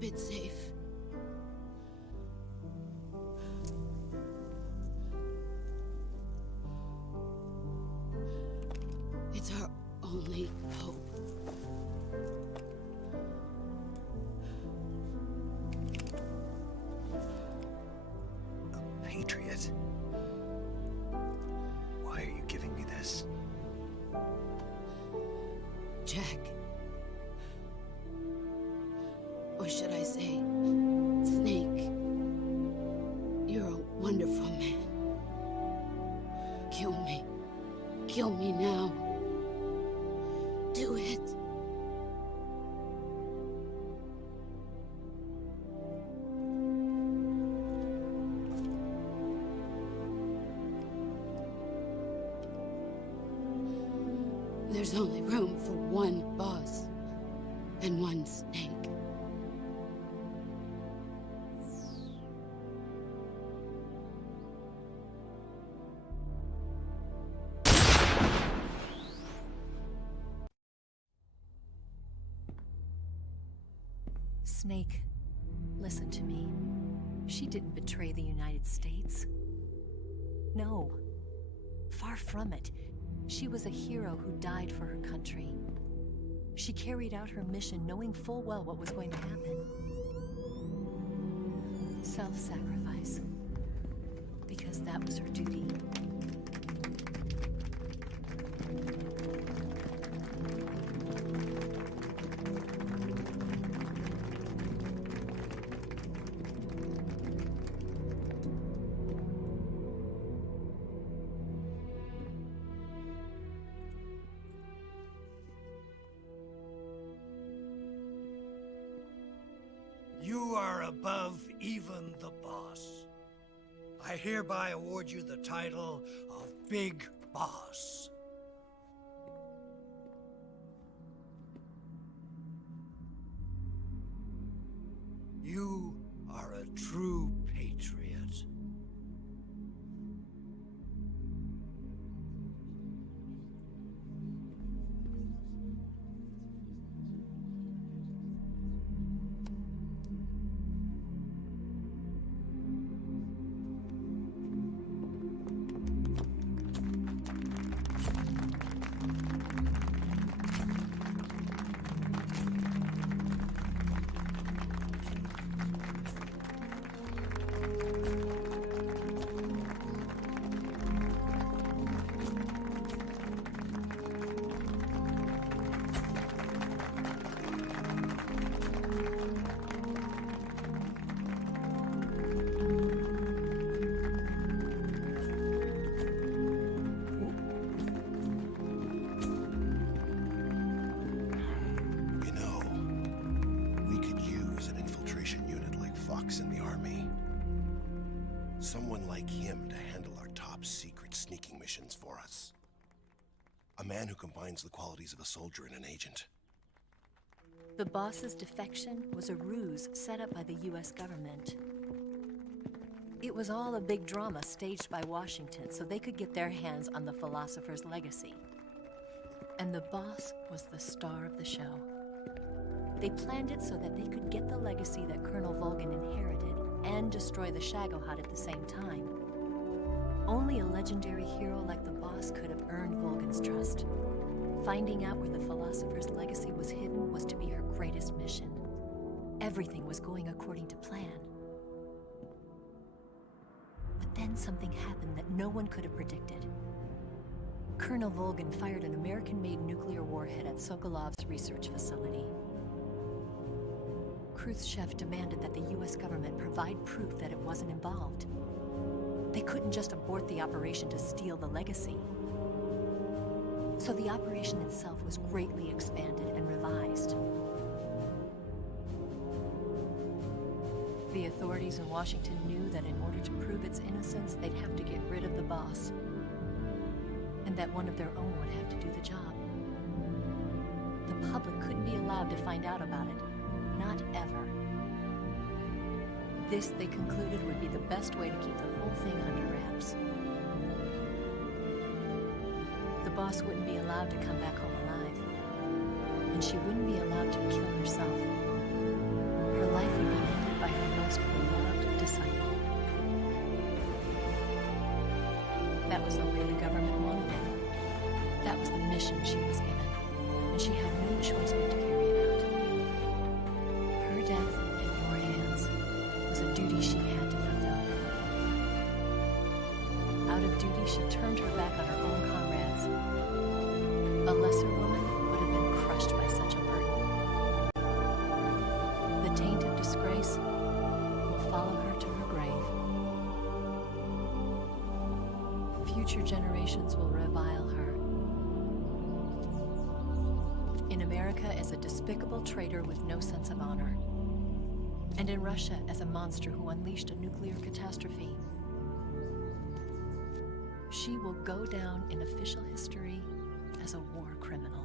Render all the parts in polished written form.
keep it safe. It's our only hope. A patriot? Why are you giving me this? Jack. Or should I say, Snake. You're a wonderful man. Kill me. Kill me now. Do it. There's only room for one boss and one snake. Snake, listen to me. She didn't betray the United States. No. Far from it. She was a hero who died for her country. She carried out her mission knowing full well what was going to happen. Self-sacrifice. Because that was her duty. You are above even the boss. I hereby award you the title of Big Boss. You are a true patriot. In the army. Someone like him to handle our top secret sneaking missions for us. A man who combines the qualities of a soldier and an agent. The boss's defection was a ruse set up by the US government. It was all a big drama staged by Washington so they could get their hands on the philosopher's legacy. And the boss was the star of the show. They planned it so that they could get the legacy that Colonel Volgin inherited and destroy the Shagohod at the same time. Only a legendary hero like the boss could have earned Volgin's trust. Finding out where the philosopher's legacy was hidden was to be her greatest mission. Everything was going according to plan. But then something happened that no one could have predicted. Colonel Volgin fired an American-made nuclear warhead at Sokolov's research facility. Khrushchev demanded that the US government provide proof that it wasn't involved. They couldn't just abort the operation to steal the legacy. So the operation itself was greatly expanded and revised. The authorities in Washington knew that in order to prove its innocence, they'd have to get rid of the boss. And that one of their own would have to do the job. The public couldn't be allowed to find out about it. Not ever. This, they concluded, would be the best way to keep the whole thing under wraps. The boss wouldn't be allowed to come back home alive. And she wouldn't be allowed to kill herself. Her Her life would be ended by her most beloved disciple. That was the way the government wanted it. That was the mission she was given, and she had no choice but to carry it out. Her death in your hands was a duty she had to fulfill. Out of duty, she turned her back on her own comrades. A lesser woman would have been crushed by such a burden. The taint of disgrace will follow her to her grave. Future generations will revile her. In America as a despicable traitor with no sense of honor. And in Russia as a monster who unleashed a nuclear catastrophe. She will go down in official history as a war criminal.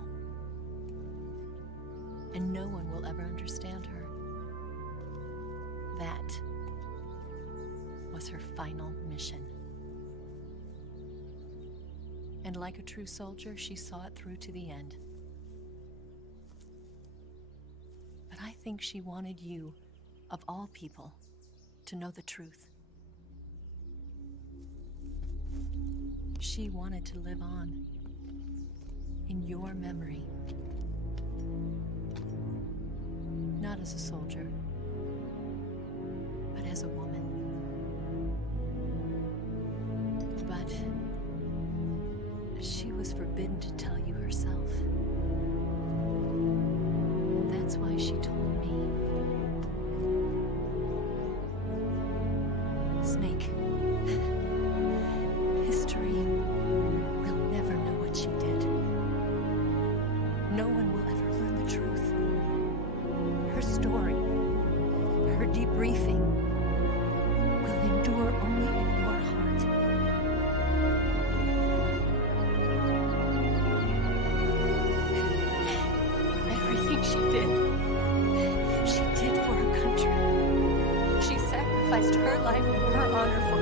And no one will ever understand her. That was her final mission. And like a true soldier, she saw it through to the end. But I think she wanted you, of all people, to know the truth. She wanted to live on in your memory. Not as a soldier, but as a woman. But she was forbidden to tell you herself. And that's why she told me. Snake, history will never know what she did. No one will ever learn the truth. Her story, her debriefing, will endure only in your heart. Everything she did for her country. She sacrificed her life and her honor for